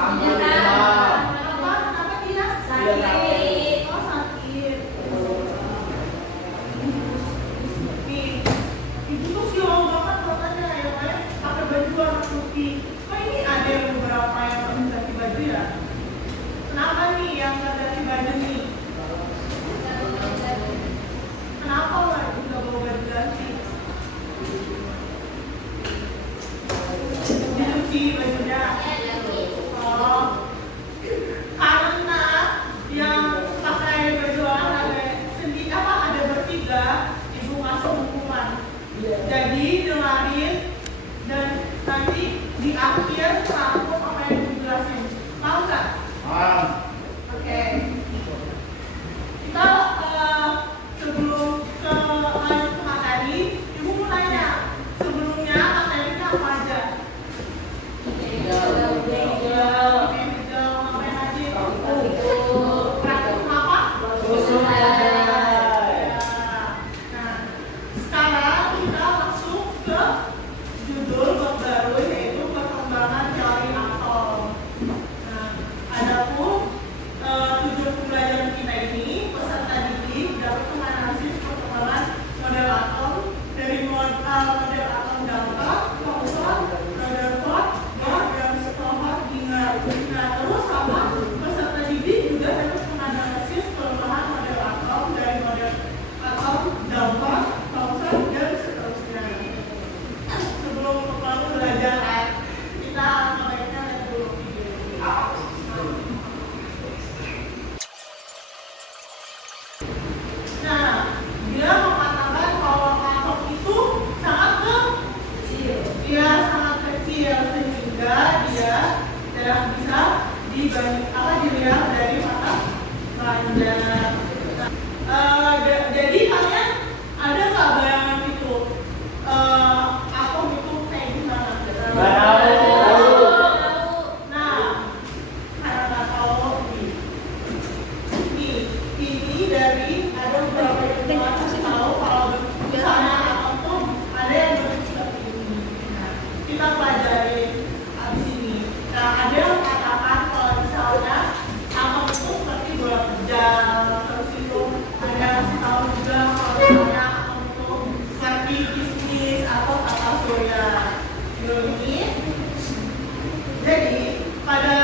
Kenapa dia? Sakit. Oh, sakit. Nih, ibu tuh silau banget katanya ya, Pak. Pakai baju warna putih. Kok ini ada yang beberapa yang harus ganti baju ya? Kenapa nih yang nggak ganti baju nih? Kenapa Pak nggak bawa baju ganti? Dicuci bajunya. Oh, karena yang pakai baju olahraga sendiri ada bertiga, ibu masuk hukuman. Jadi dengerin dan nanti di akhir rangkum apa yang ibu jelasin. Mau nggak? Oke. Kita sebelum ke lanjut ke materi, ibu mau nanya sebelumnya materinya apa aja? Dilihat dari mata panjang. Jadi kalian ada nggak bayangan itu atom itu kayak gimana? Nah, karena nggak tahu ini dari ada beberapa yang kasih tahu kalau misalnya atom tuh ada yang bentuk seperti ini. Nah, kita pelajari abis ini. Nah, ada yang katakan kalau misalnya atom itu seperti bola pejam, terus itu ada yang kasih tahu juga kalau misalnya atom itu seperti kismis atau tata surya. Ini jadi pada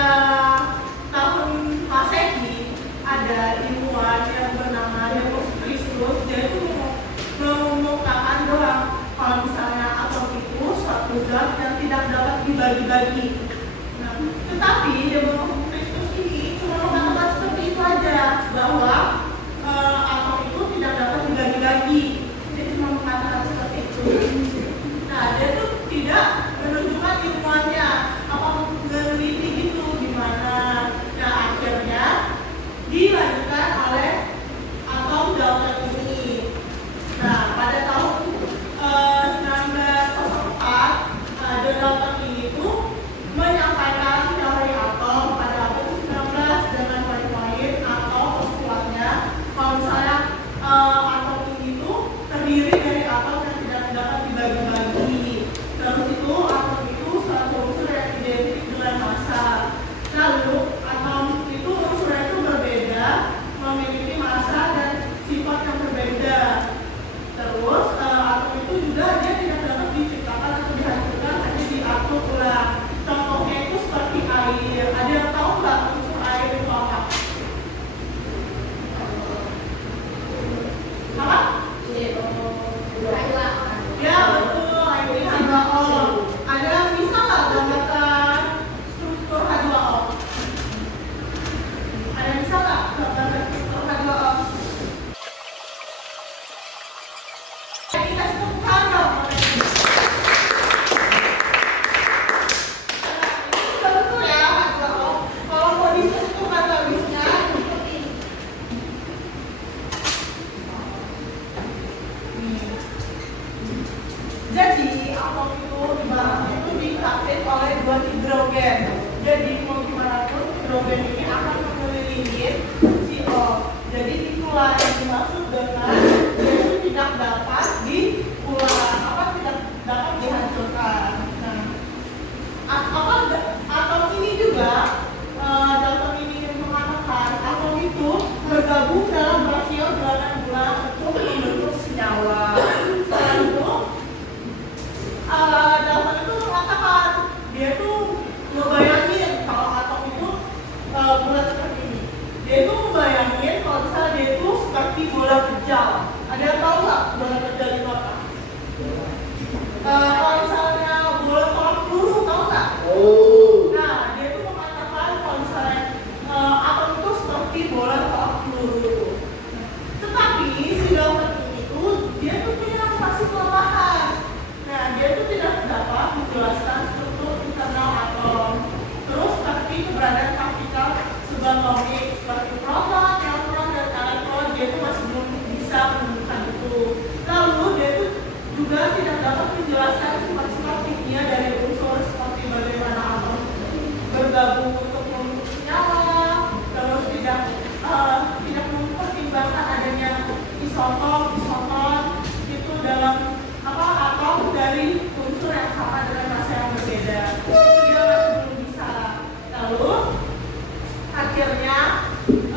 tahun Masehi ada ilmuwan yang bernama Democritus. Dia itu mengemukakan bahwa kalau misalnya atom itu suatu zat yang tidak dapat dibagi-bagi. Nah, tetapi Democritus ini cuma mengatakan seperti itu aja, bahwa atom itu tidak dapat dibagi-bagi. Dia cuma mengatakan seperti itu. Nah, dia tuh tidak menunjukkan ilmuannya, apa meneliti gitu gimana. Nah, akhirnya dilanjutkan oleh atom Dalton ini. Nah, pada tahun 1904 Dalton ini tuh menyampaikan teori atom pada abad 19 dengan poin-poin atau postulатnya kalau misalnya atom ini tuh terdiri dari atom yang tidak dapat dibagi-bagi. Terus itu atom itu suatu unsur yang identik dengan massa. Lalu atom itu unsurnya itu berbeda, memiliki massa dan sifat yang berbeda. Terus atom itu juga dia tidak dapat diciptakan atau dihasilkan, hanya diatur ulang. Contohnya itu seperti air. Ada yang tahu nggak unsur air itu apa? Apa? Ya betul, air ini H2O. Ada yang bisa nggak gambarkan struktur H2O? Ada yang bisa nggak gambarkan struktur H2O? Kita sebutkan dong. Sudah betul ya H2O. Kalau mau disebutkan habisnya seperti ini. Jadi atom itu ibaratnya itu dikapit oleh dua hidrogen. Jadi mau gimana pun hidrogen ini akan mengelilingi si O. Jadi itulah yang dimaksud dengan dia itu tidak dapat tidak dapat dihancurkan. Nah, atom ini juga atomik seperti proton, neutron, dan elektron, dia itu masih belum bisa menemukan itu. Lalu dia itu juga tidak dapat menjelaskan sifat-sifat kimia dari unsur seperti bagaimana atom bergabung untuk membentuk senyawa, terus tidak mempertimbangkan adanya isotop, isoton itu dalam atom dari unsur yang sama dengan massa yang berbeda. Itu dia masih belum bisa. Lalu akhirnya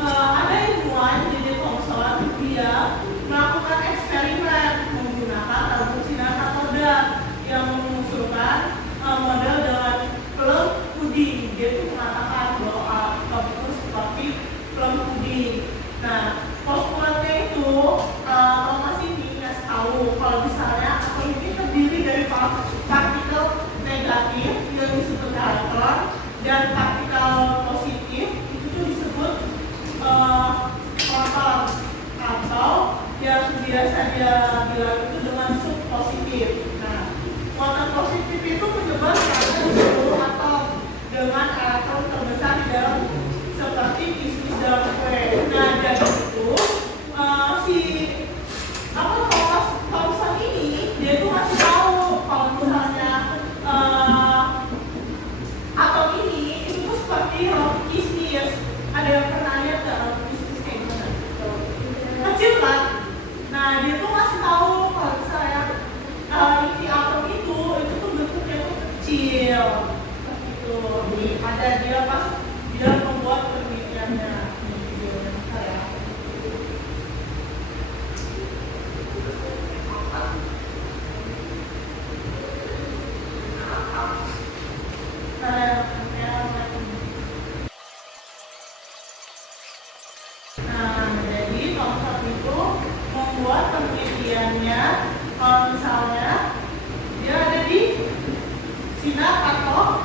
ada ilmuwan J.J. Thomson, dia melakukan eksperimen menggunakan tabung sinar katoda yang mengusulkan model dengan film puding. Dia itu mengatakan bahwa atom itu seperti film puding. Nah, postulatnya itu masih dikasih tahu kalau misalnya atom ini terdiri dari partikel negatif yang disebut elektron dan partikel positif itu tuh disebut proton, atau yang biasa dia bilang itu dengan subpositif. Nah, muatan positif itu menyebar pada seluruh atom dengan elektron terbesar di dalam seperti kismis dalam kue. Nah, dari itu Thomson ini dia tuh masih tahu kalau misalnya atom ini itu tuh seperti roti kismis. Ada yang pernah lihat nggak roti kismis kayak gimana? Kecil kan? Nah, dia tuh masih tahu kalau misalnya inti atom itu tuh bentuknya tuh kecil. Seperti itu. Ada dia pas dia membuat penelitiannya. Jadi Thomson itu membuat penelitiannya kalau misalnya dia ada di sinar katoda.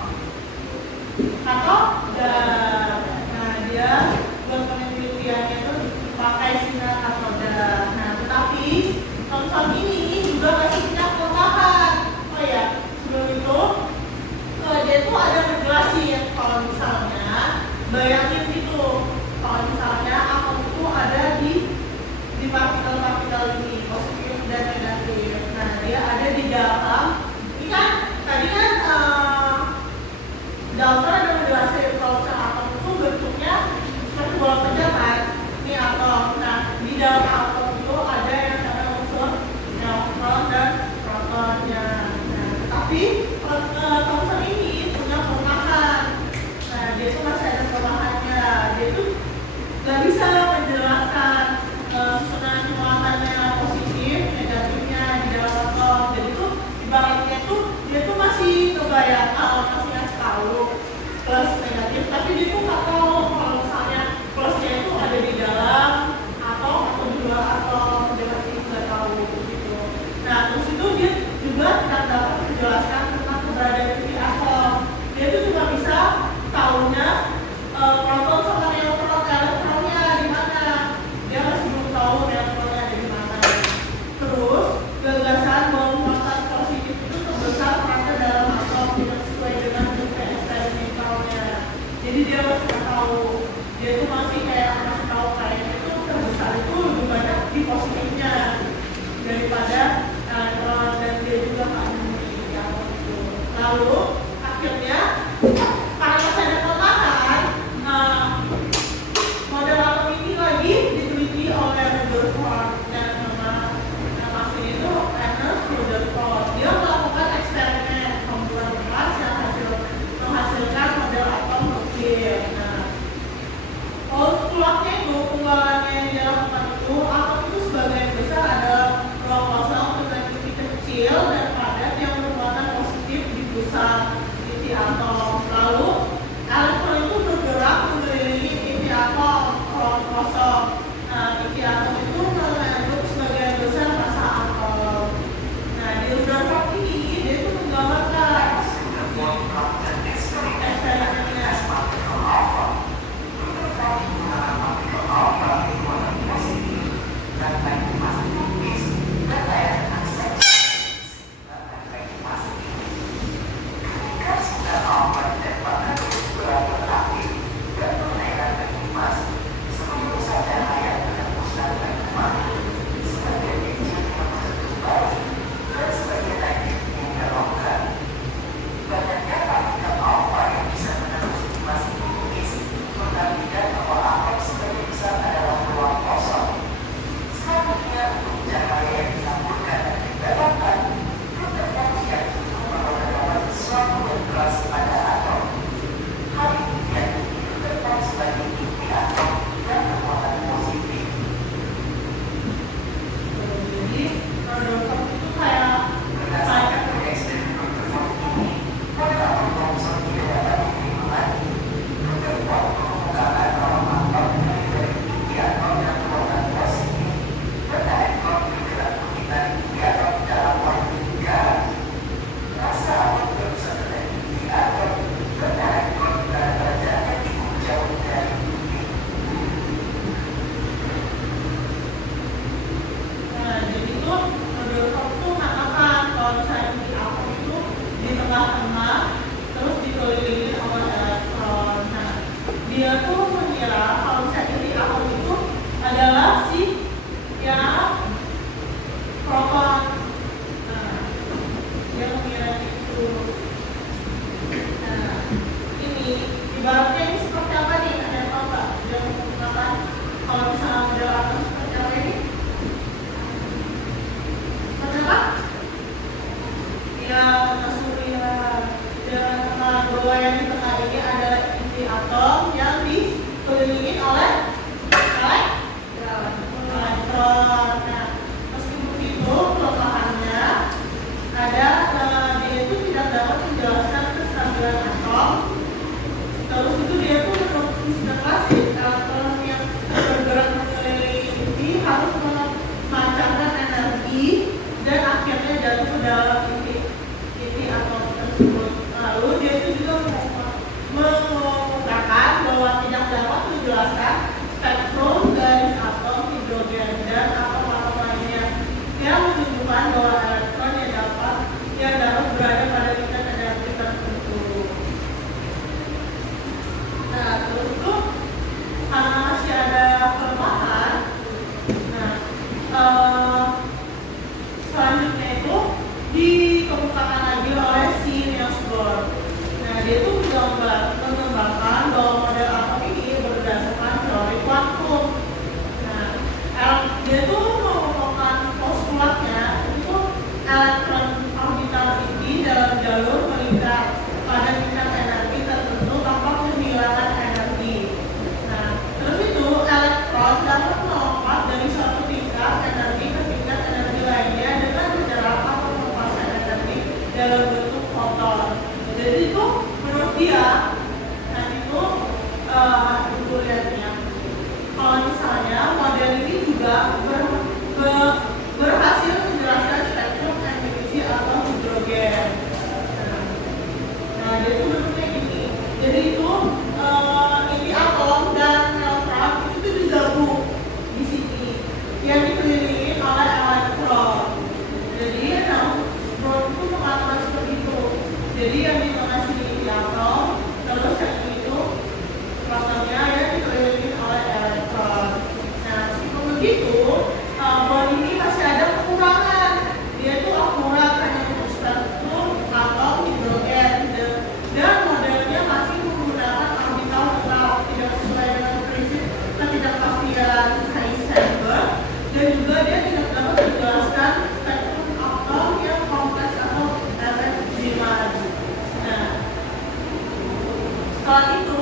Nah, dia buat penelitiannya itu pakai sinar katoda. Nah, tetapi Thomson ini juga masih punya kelemahan. Oh ya, sebelum itu dia tuh ada menjelasin kalau misalnya bayangin gitu, kalau misalnya atom itu ada di partikel-partikel ini, positif dan negatif. Nah, dia ada di dalam. Ini kan tadi kan dokter ada menjelaskan kalau misalnya atom itu bentuknya seperti bola pecah kan. Ini atom. Nah, di dalam atom itu ada yang namanya unsur neutron dan protonnya. Nah, tetapi Thomson ini punya kelemahan. Nah, dia itu masih ada kelemahannya. Dia itu nggak bisa menjelaskan susunan muatannya positif, negatifnya di dalam atom. Jadi itu ibaratnya tuh dia tuh masih kebayang, masih ngasih tahu plus negatif, tapi dia tuh nggak tahu kalau misalnya plusnya itu ada di dalam atom atau di luar atom. Dia masih nggak tahu gitu. Nah, terus itu dia juga tidak dapat menjelaskan tentang keberadaan inti atom. Dia itu juga bisa tahunya proton sama neutron, elektronnya di mana. Dia masih belum tahu neutronnya ada di mana. Terus gagasan bahwa muatan positif itu terbesar ternyata dalam atom tidak sesuai dengan bukti eksperimentalnya. Jadi dia masih nggak tahu. Dia itu masih tahu kayaknya itu terbesar itu lebih banyak di positifnya daripada neutron, dan dia juga nggak memiliki atom itu. Lalu akhirnya karena masih ada kelemahan, model atom ini lagi diteliti oleh Rutherford, dan nama aslinya itu Ernest Rutherford. Dia melakukan eksperimen pembuatan gas yang menghasilkan model atom nuklir. Nah, postulnya itu penggalangan yang dia lakukan itu atom itu sebagian besar adalah ruang kosong dengan titik kecil dan padat yang bermuatan positif di pusat. ibaratnya ini seperti apa nih? Ada yang tahu nggak? Dia menggunakan kalau misalnya model atom seperti apa ini? Seperti apa? Ya, Surya. Dan bahwa yang di tengah ini adalah inti atom yang dikelilingi oleh elektron. Nah, meski begitu kelemahannya ada dia itu tidak dapat menjelaskan kestabilan atom. Terus itu dia tuh menurut fisika klasik elektron yang bergerak mengelilingi inti harus memancarkan energi dan akhirnya jatuh ke dalam inti atom tersebut. Lalu dia itu juga mengungkapkan bahwa tidak dapat menjelaskan spektrum dari atom hidrogen dan atom-atom lainnya yang menunjukkan bahwa elektron yang dapat berada pada tingkat energi tertentu. Nah, terus itu karena masih ada kelemahan. Nah, selanjutnya itu dikemukakan lagi oleh si Niels Bohr. Nah, dia itu mengembangkan bahwa model atom ini berdasarkan teori kuantum. Nah, dia itu mengemukakan postulatnya itu elektron orbital inti dalam jalur melingkar pada tingkat energi tertentu tanpa kehilangan energi. Nah, terus itu elektron dapat melompat dari suatu tingkat energi ke tingkat energi lainnya dengan menyerap atau melepaskan energi dalam bentuk foton. Jadi itu menurut dia, nah itu ibu lihatnya. Kalau misalnya model ini juga berhasil menjelaskan spektrum emisi atau hidrogen. Nah, dia itu bentuknya gini. Jadi itu inti atom dan neutron itu digabung di sini yang dikelilingi oleh elektron. Jadi neutron itu mengatakan seperti itu. Jadi yang di tengah sini inti atom, terus yang itu protonnya yang dikelilingi oleh elektron. Nah, meskipun begitu, Bohr ini masih ada kekurangan. Dia itu akurat hanya untuk spektrum atom hidrogen dan modelnya masih menggunakan orbital netral, tidak sesuai dengan prinsip ketidakpastian Heisenberg, dan juga dia tidak dapat menjelaskan spektrum atom yang kompleks atau elektron. Nah, setelah itu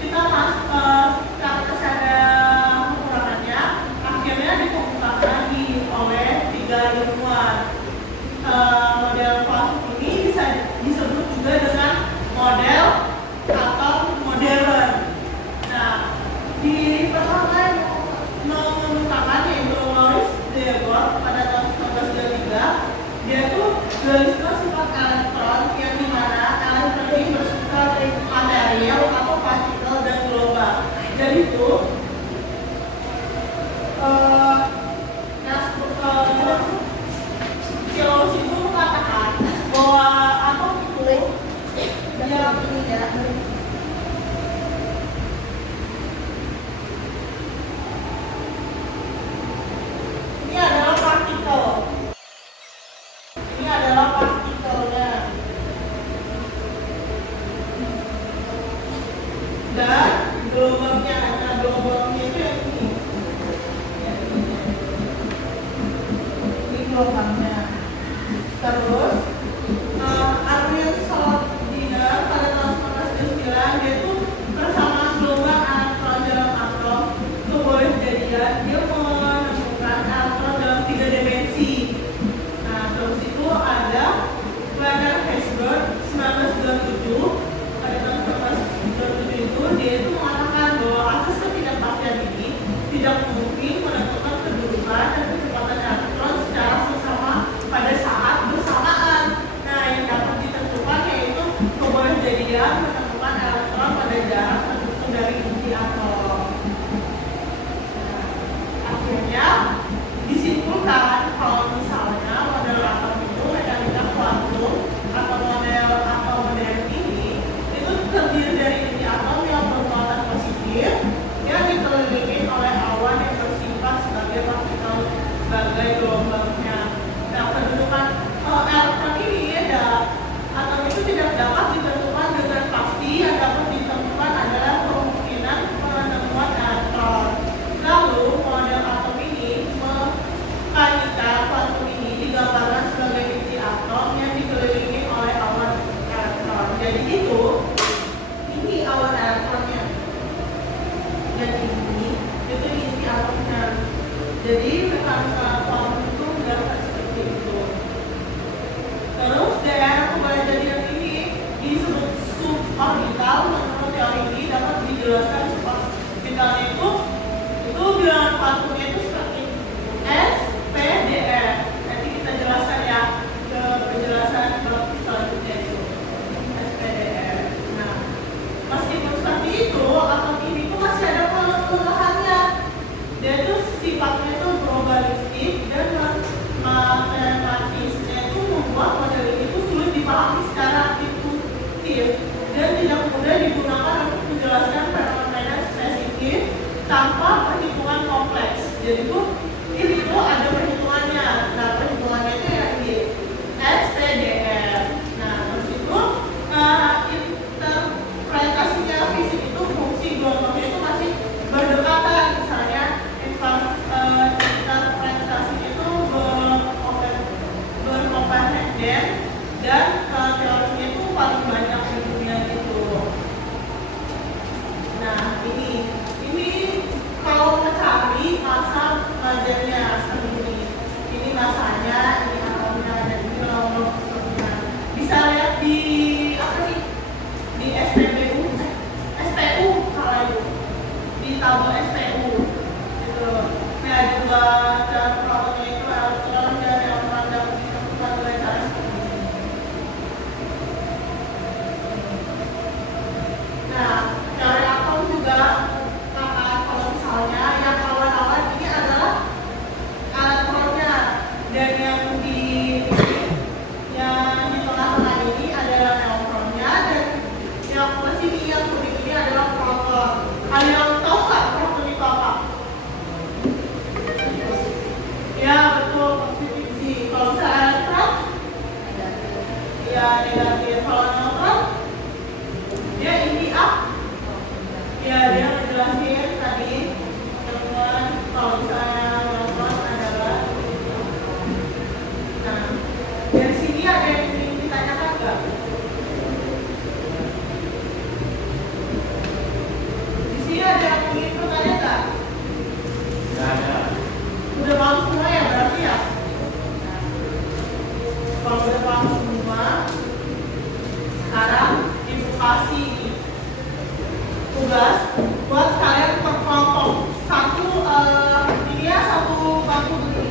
kita karena masih ada kekurangannya, akhirnya dikemukakan lagi oleh 3 ilmuwan. Model kuantum ini bisa disebut juga dengan model atom modern. Nah, di pertama mengemukakan yaitu Maurice Degort pada tahun 1923, dia tuh dualisme sifat elektron yang dimana elektron ini bersifat material atau partikel dan gelombang. Jadi itu Kilous itu mengatakan bahwa atom itu ini adalah partikel. Ini adalah partikelnya. Dan gelombangnya, nah gelombangnya itu yang ini. Ini gelombangnya. Terus Arjen Solodiner pada tahun 1929 dia itu bersama gelombang elektron dalam atom itu boleh jadian, dia menemukan elektron dalam 3 dimensi. Nah, terus itu ada Werner Heisenberg 1927 pada tahun 1927 itu dia itu mengatakan bahwa asas ketidakpastian ini tidak mungkin menentukan kedudukan dan kecepatan elektron secara sesama Ada yang tahu nggak racun itu apa? Ya betul, positif. Kalau misalnya netral, ya negatif. Kalau neutral, dia ini ya dia ngejelasin tadi temuan kalau misalnya neutral adalah. Nah, dari sini ada yang ingin ditanyakan nggak? Di sini ada yang ingin bertanya nggak? Nggak ada. Udah paham semua ya berarti ya? Kalau udah paham semua, sekarang ibu kasih tugas buat kalian per kelompok. Ini ya satu bangku dulu,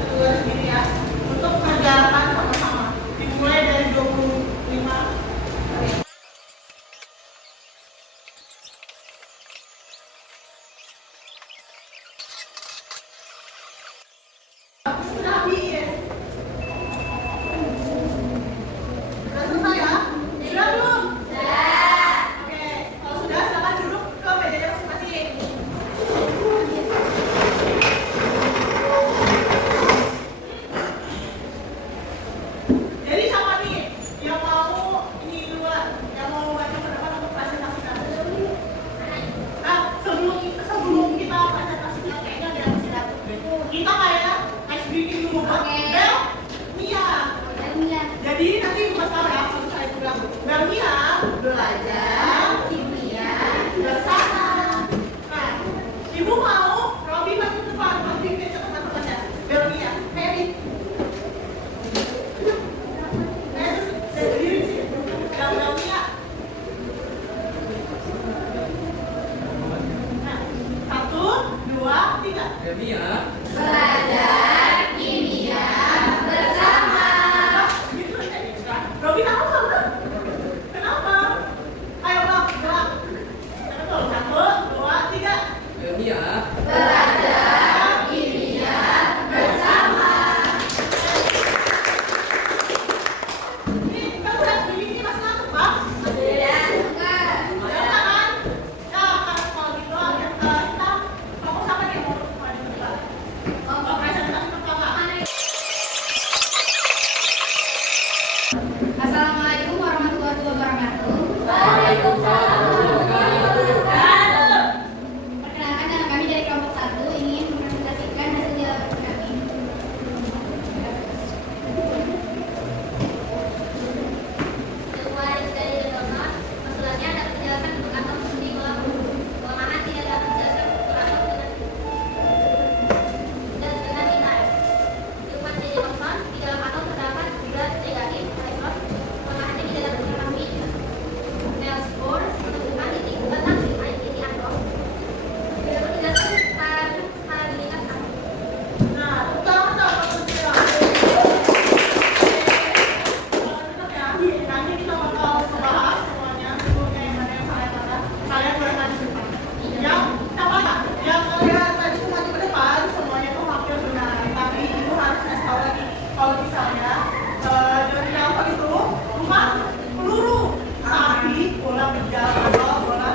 satu garis gini ya, untuk kerjakan sama-sama. Dimulai dari 25. Sudah habis. Sudah selesai ya? Sudah belum? Sudah. Oke, kalau sudah silakan duduk ke mejanya masing-masing. Jadi siapa nih yang mau ini duluan, yang mau baca pendapat untuk presentasikan? Nah, sebelum kita presentasikan kayaknya ada yang masih datang. Kita kayak ice breaking dulu, Mbak. Bel, Mia. Jadi nanti Mas tahu ya, satu saya bilang. Bel, Mia belajar kimia bersama. Nah, Ibu mau Robi maju ke depan, Robi ke teman-temannya. Bel, Mia, Mary. Saya berdiri sih. Bel, Mia. Nah, 1, 2, 3. Mia. Belajar kimia bersama. Robi tahu nggak? Kenapa? Ayo ulang, ulang. Betul, 1, 2, 3. Mia. Belajar kimia bersama. Ini kamu udah begini masih nangkep, Pak? Tidak suka. Ya kan? Ya, kalau gitu kita kamu siapa nih mau maju ke depan? Presentasi pertama. Assalamualaikum warahmatullahi wabarakatuh. Perkenalkan, nama kami dari kelompok 1 ingin mempresentasikan hasil jawaban kami. Sebuah dari donor, masalahnya dapat dijelaskan untuk atom di kolam pelemahan tidak dapat dijelaskan untuk atom dengan nilai. Ilmuwan dari donor, di dalam atom terdapat zat negatif, elektron, pelemahannya tidak dapat dipahami. Niels Bohr menemukan titik letak di atom. Tidak dapat dijelaskan stabilitas atom. Nah, utama apa bilang? Nanti kita bakal bahas semuanya. Itu kayak mana yang kalian boleh maju ke depan. Yang siapa ya? Yang kalian tadi tuh maju ke depan, semuanya tuh hampir benar. Tapi ibu harus kasih tahu lagi. Kalau misalnya dari apa itu rumah peluru, tapi bola bejat atau bola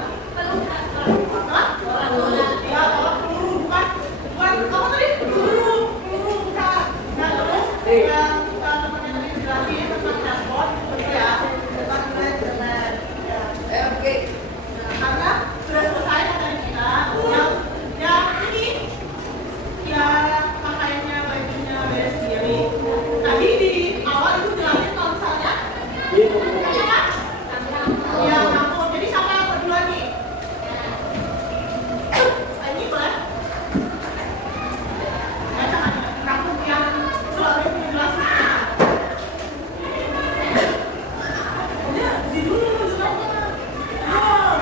ya, kalau peluru bukan apa tadi? Peluru bukan. Nah terus yang temannya tadi jelasin tentang dashboard, begitu ya, tentang manajemen. Ya. Oke. Nah, karena sudah selesai materi kita, yang ini ya pakaiannya bajunya beres sendiri. Tadi di awal itu jelasin kalau misalnya siapa? Ya, kamu. Jadi siapa yang berdua nih? Ini boleh? Kamu yang selalu menjelaskan. Ya, di dulu juga. Oh,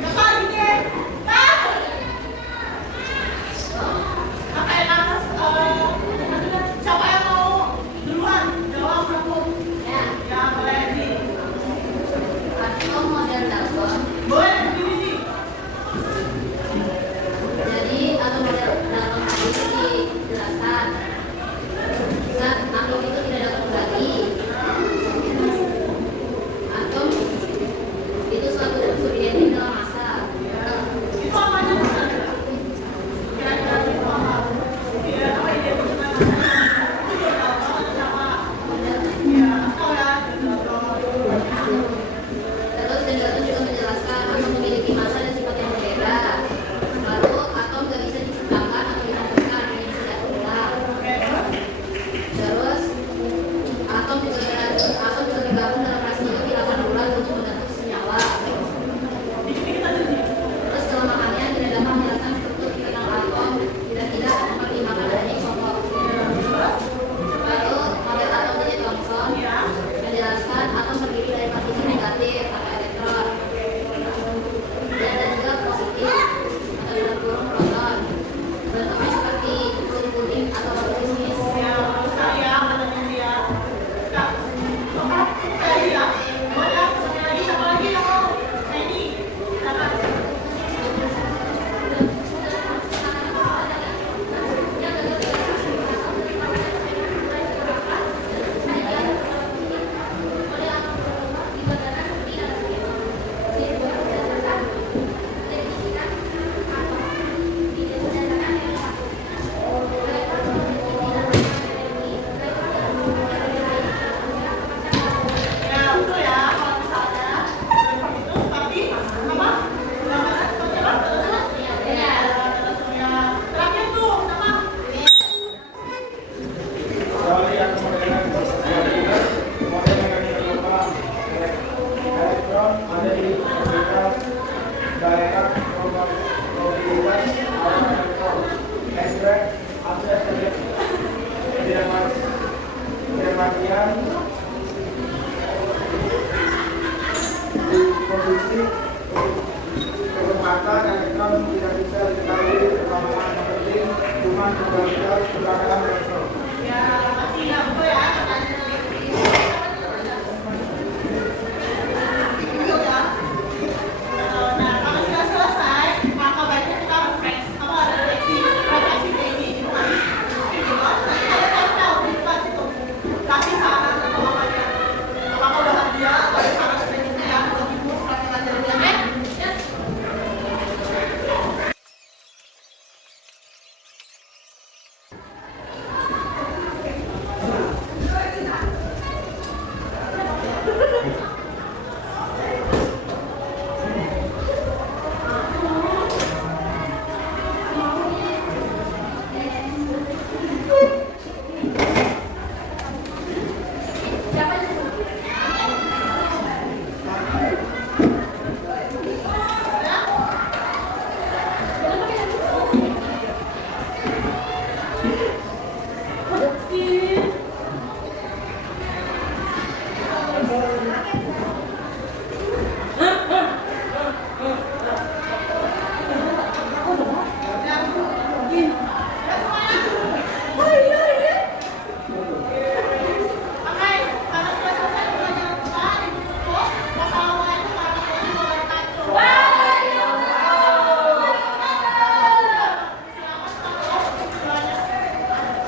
kakak gini. Ah! Kakak yang atas, siapa yang mau duluan jawab satu? Ya, boleh sih. Atom model dalton. Boleh berdiri sih. Jadi atom model dalton tadi dijelaskan zat atom itu tidak dapat berbagi. Atom itu suatu unsur identik dalam massa.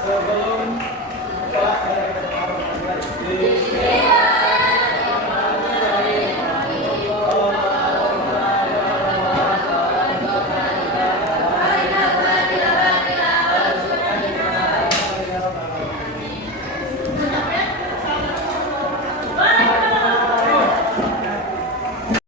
sebelum kelas kita mulai.